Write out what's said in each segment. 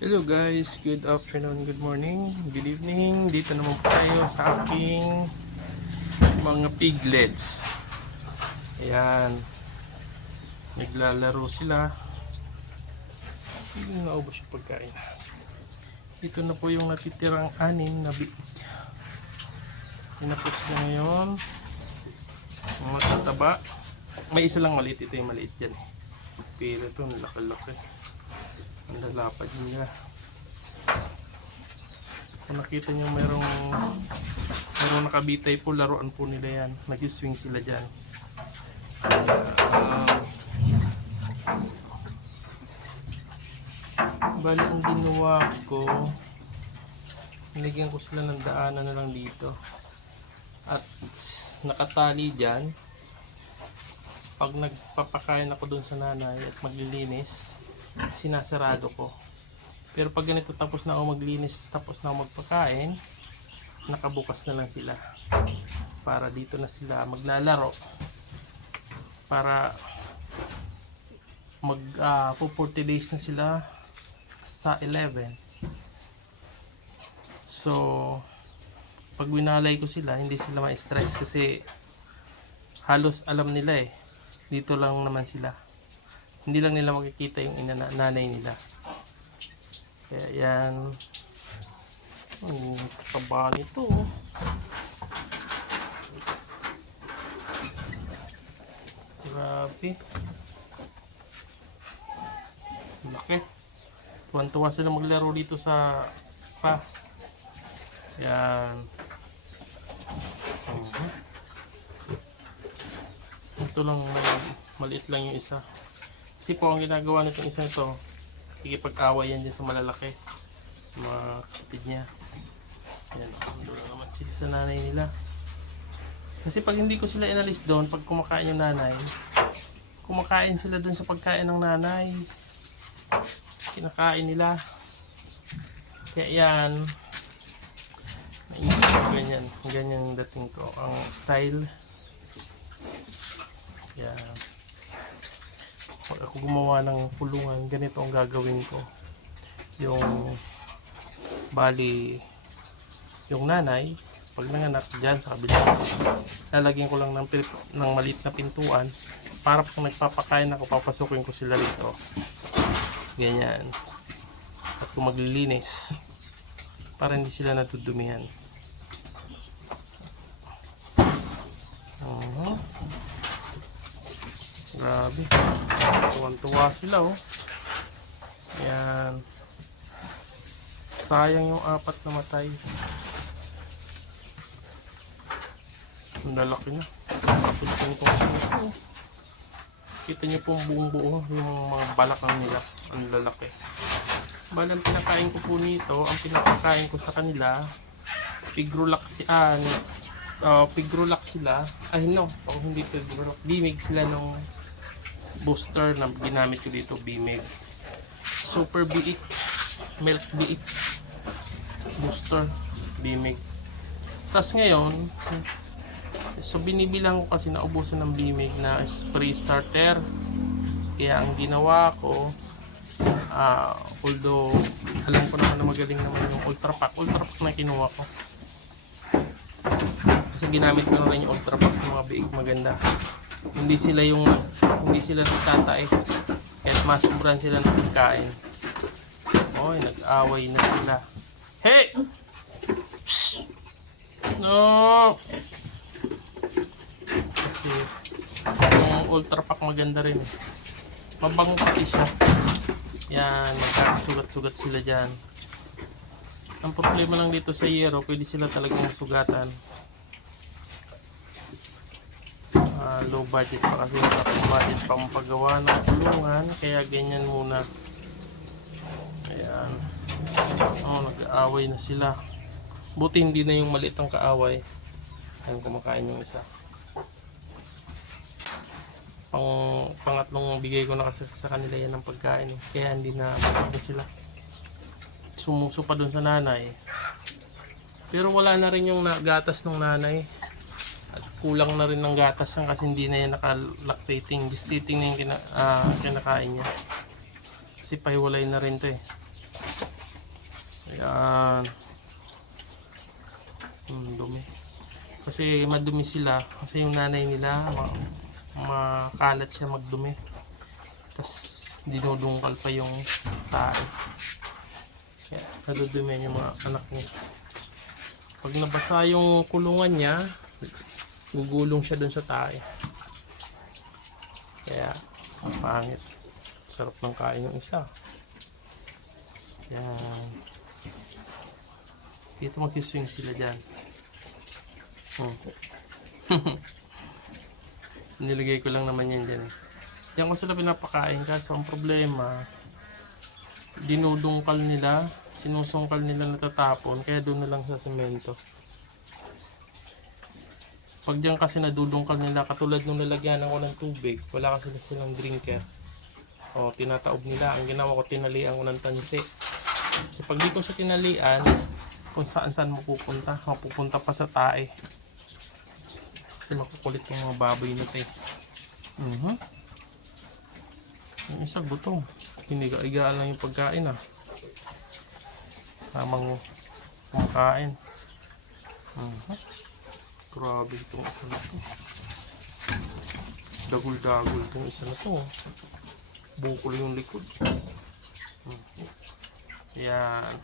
Hello guys, good afternoon, good morning, good evening. Dito naman po tayo sa aking mga piglets. Ayan, naglalaro sila. Hindi naubos yung pagkain. Ito na po yung natitirang anim na biik. Yan na po sila ngayon. Matataba. May isa lang maliit, ito yung maliit dyan. Pero ito, laki-laki. Ang lalapad nila. Kung nakita nyo merong nakabitay po, laruan po nila yan. Nag-swing sila dyan. Bali ang ginawa ko, nilagyan ko sila ng daanan na lang dito. At nakatali dyan. Pag nagpapakain ako dun sa nanay at maglilinis, sinasarado ko. Pero pag ganito tapos na ako maglinis, tapos na ako magpakain, nakabukas na lang sila. Para dito na sila maglalaro. Para mag 40 days na sila sa 11. So, pag winalay ko sila, hindi sila ma-stress kasi halos alam nila eh. Dito lang naman sila. Hindi lang nila makikita yung nanay nila. Kaya yan. Ang taba nito. Grabe. Laki. Tuwan-tuwa sila maglaro dito sa yan. Ito lang, maliit lang yung isa. Kasi po ang ginagawa nitong isa ito, ikipag-away yan dyan sa malalaki, mga kapatid niya. Yan, doon naman sila sa nanay nila. Kasi pag hindi ko sila inalis doon, pag kumakain yung nanay, kumakain sila doon sa pagkain ng nanay. Kinakain nila. Kaya yan, naisip ko ganyan. Ganyan dating ko. Ang style. Yan. Pag ako gumawa ng pulungan, ganito ang gagawin ko. Yung bali yung nanay, pag nanganak dyan sa kabila, lalagyan ko lang ng maliit na pintuan para pag nagpapakain ako, papasukin ko sila rito. Ganyan. At kung maglilinis, para hindi sila natudumihan. Grabe. Tuwan-tuwa sila oh. Ayan. Sayang yung apat na matay. Ang lalaki na. Kapilitin itong ito. Kita nyo pong buong buo yung mga balakang nila. Ang lalaki. Bali ang pinakain ko po nito, ang pinapakain ko sa kanila, Pigrulax sila. Ay no, pag hindi Pigrulax, bimig sila nung booster na ginamit ko dito, bimig. Super biik, milk biik, booster, bimig. Tapos ngayon, so binibilang ko kasi naubusan ng bimig na spray starter. Kaya ang ginawa ko, although alam ko naman na magaling naman yung ultra pack na kinuha ko. Kasi ginamit ko na rin yung ultra pack sa mga biik maganda. Hindi sila nagtatae. Kahit mas ubran sila ng pagkain. Oy, nag-away na sila. Hey! Psst! No! Kasi yung ultra pack maganda rin. Mabango pati siya. Yan, nagkakasugat-sugat sila dyan. Ang problema lang dito sa yero, pwede sila talagang sugatan. Low budget pa kasi budget pa ang paggawa ng kulungan, kaya ganyan muna. Ayan. Nag-aaway na sila. Buti hindi na yung maliit ang kaaway. Ayan, kumakain yung isa. Pangatlong bigay ko na kasi sa kanila yan ng pagkain, kaya hindi na masama sila. Sumuso pa dun sa nanay, pero wala na rin yung gatas ng nanay at kulang na rin ng gatas yan kasi hindi na yan naka-lactating, gestating na yung kinakain niya kasi pahiwalay na rin to eh. Ayan. Dumi. Kasi madumi sila. Kasi yung nanay nila, makalat siya magdumi. Tapos dinudungkal pa yung tae. Kaya nadudumi yung mga anak niya. Pag nabasa yung kulungan niya, gugulong siya dun sa tae. Kaya ang pangit. Sarap ng kain yung isa. Yan. Dito mag-swing sila dyan. Nilagay ko lang naman yan dyan. Diyan ko sila pinapakain kaso ang problema, dinudungkal nila, sinusungkal nila natatapon, kaya doon na lang sa semento. Pag diyan kasi nadudungkal nila, katulad nung nalagyan ako ng tubig, wala kasi silang drinker. O tinataob nila, ang ginawa ko, tinalian ko ng tansi. Kasi pag di ko siya tinalian, kung saan saan mapupunta pa sa tae. Kasi makukulit yung mga baboy na tayo. Yung isa gutom, hiniga-igaan lang yung pagkain tamang kumakain. Grabe itong isa na to, dagul-dagul itong isa na to, bukol yung likod. Yan.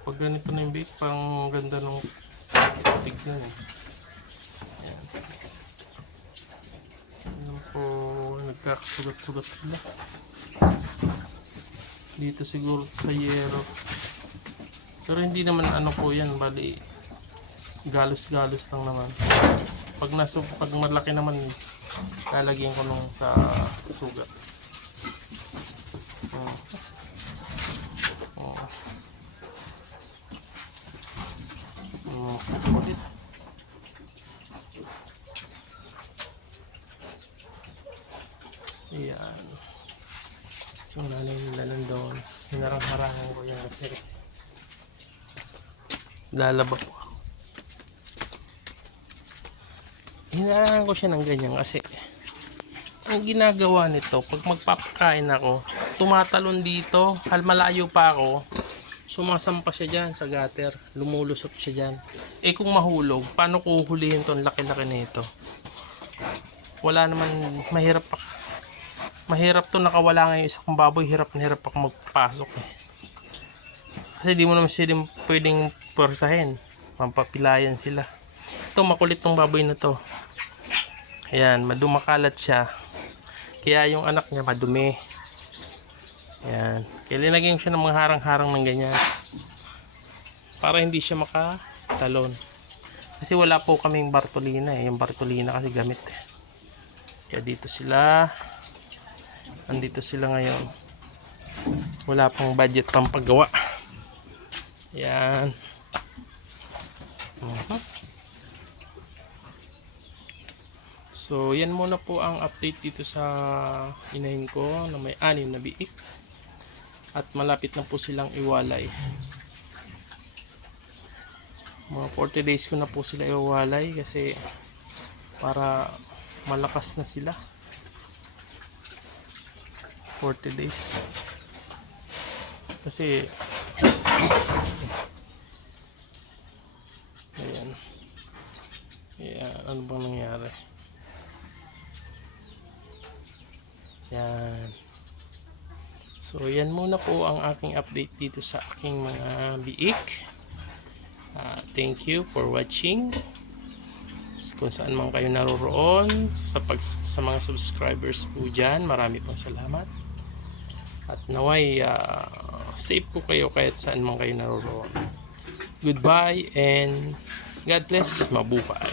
Pag ganito na yung bake, pang ganda ng tignan Yan. Alam po, nagkakasugat-sugat sila. Dito siguro sa yero. Pero hindi naman ano po yan, bali galos-galos lang naman. Pag malaki naman, lalagyan ko nung sa sugat. Ayan. Yung nanay nila nandun. Hinarang-harangan ko yan kasi lalaba po ako. Hinarangan ko siya ng ganyan kasi ang ginagawa nito, pag magpapakain ako, tumatalon dito, malayo pa ako, sumasampa siya dyan sa gutter, lumulusot siya dyan. Eh kung mahulog, paano ko hulihin to? Laki-laki nito. Wala naman, mahirap to, nakawala ngayon isa kong baboy, hirap na hirap ako magpasok Kasi di mo naman sila pwedeng porsahin, mapapilayan sila. Ito, makulit tong baboy na to. Ayan, madumakalat siya. Kaya yung anak niya madumi. Ayan. Kaya linagyan siya ng mga harang-harang ng ganyan. Para hindi siya makatalon. Kasi wala po kaming Bartolina Yung Bartolina kasi gamit Kaya dito sila. Andito sila ngayon. Wala pang budget pang paggawa. Ayan. So, yan muna po ang update dito sa inahin ko na may 6 na biik. At malapit na po silang iwalay. Mga 40 days ko na po sila iwalay kasi para malakas na sila. 40 days. Kasi ayan. Ayan, ano bang nangyari? Yan. So, yan muna po ang aking update dito sa aking mga biik. Thank you for watching. Kung saan man kayo naroroon, sa mga subscribers po dyan, marami pong salamat. At naway, safe po kayo kahit saan man kayo naroroon. Goodbye and God bless. Mabuhay.